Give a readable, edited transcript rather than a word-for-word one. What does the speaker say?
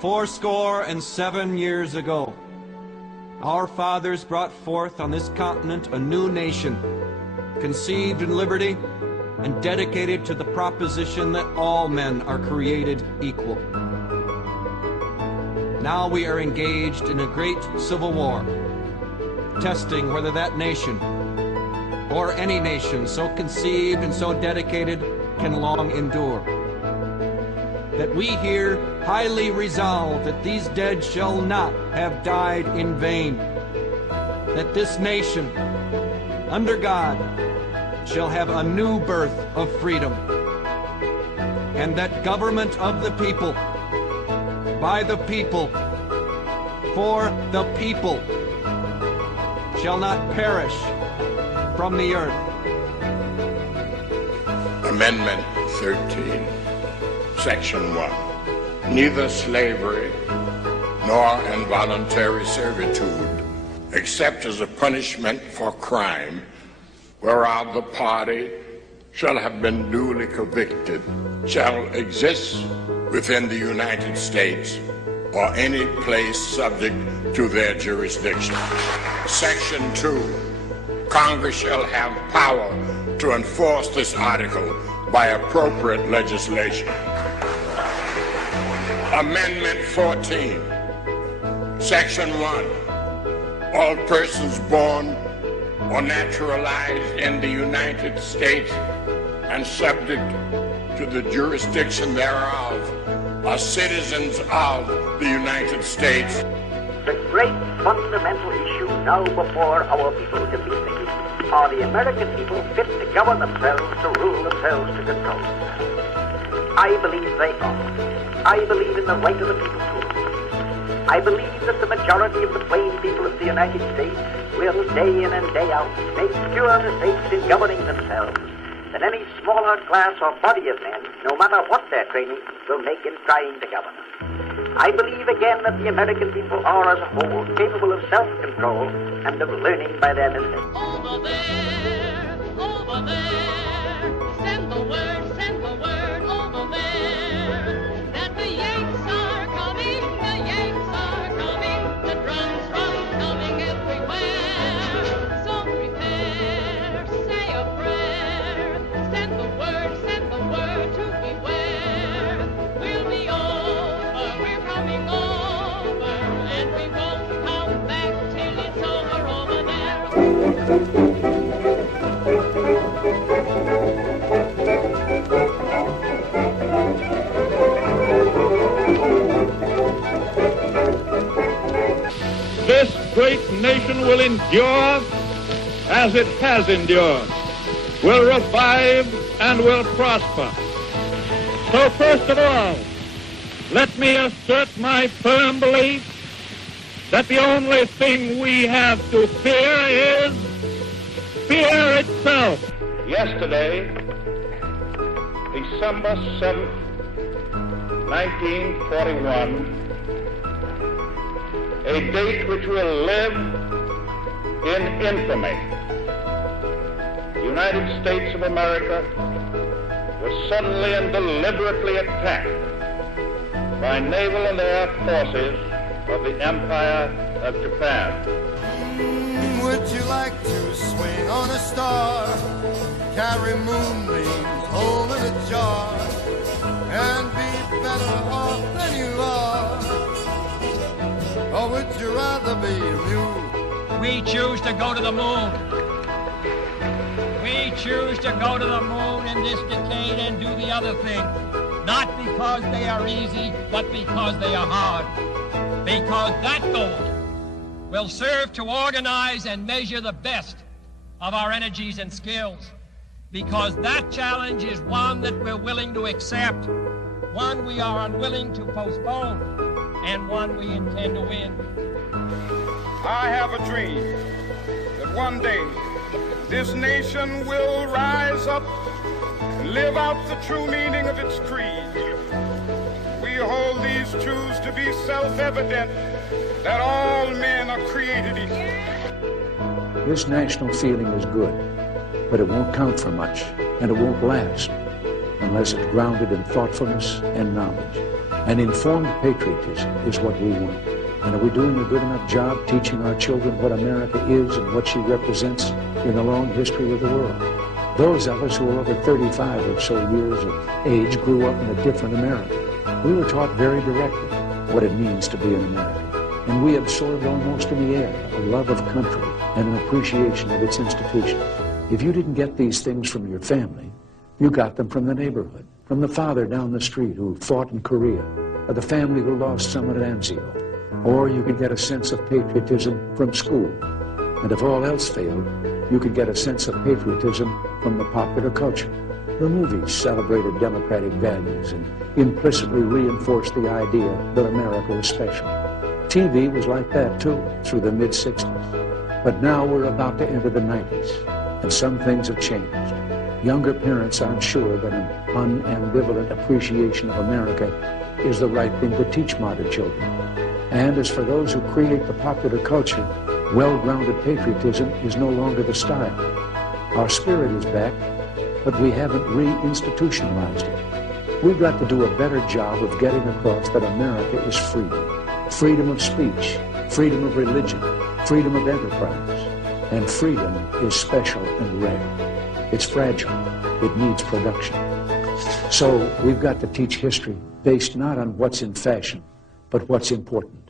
"Fourscore and 7 years ago, our fathers brought forth on this continent a new nation, conceived in liberty and dedicated to the proposition that all men are created equal. Now we are engaged in a great civil war, testing whether that nation, or any nation so conceived and so dedicated, can long endure. That we here highly resolve that these dead shall not have died in vain, that this nation, under God, shall have a new birth of freedom, and that government of the people, by the people, for the people, shall not perish from the earth." Amendment 13, Section 1. Neither slavery nor involuntary servitude, except as a punishment for crime, whereof the party shall have been duly convicted, shall exist within the United States or any place subject to their jurisdiction. Section 2. Congress shall have power to enforce this article by appropriate legislation. Amendment 14, Section 1. All persons born or naturalized in the United States and subject to the jurisdiction thereof are citizens of the United States. The great fundamental issue now before our people can be thinking Are the American people fit to govern themselves, to rule themselves, to control themselves? I believe they are. I believe in the right of the people to rule. I believe that the majority of the plain people of the United States will, day in and day out, make fewer mistakes in governing themselves than any smaller class or body of men, no matter what their training, will make in trying to govern them. I believe again that the American people are as a whole capable of self-control and of learning by their mistakes. Over there, send the word over there, that the Yanks are coming, the drums from coming everywhere. So prepare, say a prayer, send the word to beware. We'll be over, we're coming over, and we won't come back till it's over there. This great nation will endure as it has endured, will revive and will prosper. So first of all, let me assert my firm belief that the only thing we have to fear is fear itself. Yesterday, December 7th, 1941, a date which will live in infamy. The United States of America was suddenly and deliberately attacked by naval and air forces of the Empire of Japan. Would you like to swing on a star, carry moonbeams home in a jar, and be better off than you are? Or would you rather be a mule? We choose to go to the moon. We choose to go to the moon in this decade and do the other thing. Not because they are easy, but because they are hard. Because that goal will serve to organize and measure the best of our energies and skills. Because that challenge is one that we're willing to accept, one we are unwilling to postpone, and one we intend to win. I have a dream that one day this nation will rise up and live out the true meaning of its creed. We hold these truths to be self-evident, that all men are created equal. This national feeling is good, but it won't count for much, and it won't last unless it's grounded in thoughtfulness and knowledge. An informed patriotism is what we want. And are we doing a good enough job teaching our children what America is and what she represents in the long history of the world? Those of us who are over 35 or so years of age grew up in a different America. We were taught very directly what it means to be an American. And we absorbed almost in the air a love of country and an appreciation of its institutions. If you didn't get these things from your family, you got them from the neighborhood, from the father down the street who fought in Korea, or the family who lost some at Anzio. Or you could get a sense of patriotism from school. And if all else failed, you could get a sense of patriotism from the popular culture. The movies celebrated democratic values and implicitly reinforced the idea that America was special. TV was like that too, through the mid-60s. But now we're about to enter the 90s, and some things have changed. Younger parents aren't sure that an unambivalent appreciation of America is the right thing to teach modern children. And as for those who create the popular culture, well-grounded patriotism is no longer the style. Our spirit is back, but we haven't re-institutionalized it. We've got to do a better job of getting across that America is free. Freedom of speech, freedom of religion, freedom of enterprise. And freedom is special and rare. It's fragile. It needs production. So we've got to teach history based not on what's in fashion, but what's important.